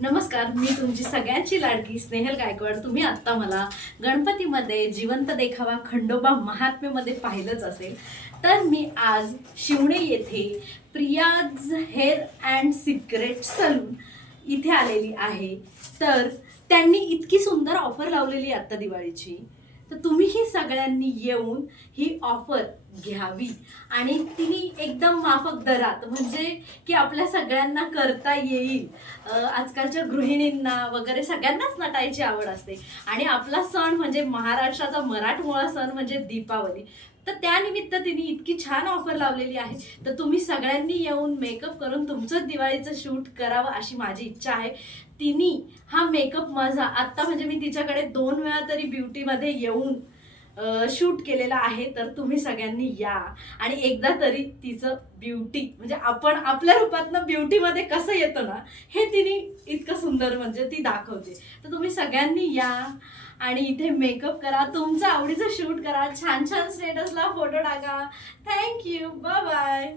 नमस्कार, मी तुमची सगळ्यांची लाडकी स्नेहल गायकवाड. तुम्ही आत्ता मला गणपतीमध्ये जिवंत देखावा खंडोबा महात्म्यमध्ये पाहिलंच असेल. तर मी आज शिवणे येथे Priya's hair and secret salon इथे आलेली आहे. तर त्यांनी इतकी सुंदर ऑफर लावलेली आहे आत्ता दिवाळीची, तर तुम्हीही सगळ्यांनी येऊन ही ऑफर घ्यावी आणि तिने एकदम माफक दरात, म्हणजे की आपल्या सगळ्यांना करता येईल. आजकालच्या गृहिणींना वगैरे सगळ्यांनाच नटायची आवड असते आणि आपला सण म्हणजे महाराष्ट्राचा मराठमोळा सण म्हणजे दीपावली. तर त्यानिमित्त तिने इतकी छान ऑफर लावलेली आहे. तर तुम्ही सगळ्यांनी येऊन मेकअप करून तुमचं दिवाळीचं शूट करावं अशी माझी इच्छा आहे. तिने हा मेकअप माझा आत्ता म्हणजे मी तिच्याकडे 2 वेळा तरी ब्युटीमध्ये येऊन शूट केलेला आहे. तर तुम्ही सगळ्यांनी या आणि एकदा तरी तिचं ब्युटी म्हणजे आपण आपल्या रूपातनं ब्युटीमध्ये कसं येतं ना, हे तिने इतकं सुंदर म्हणजे ती दाखवते. तर तुम्ही सगळ्यांनी या आणि इथे मेकअप करा, तुमचं आवडीचं शूट करा, छान छान स्टेटसला फोटो टाका. Thank you, bye bye.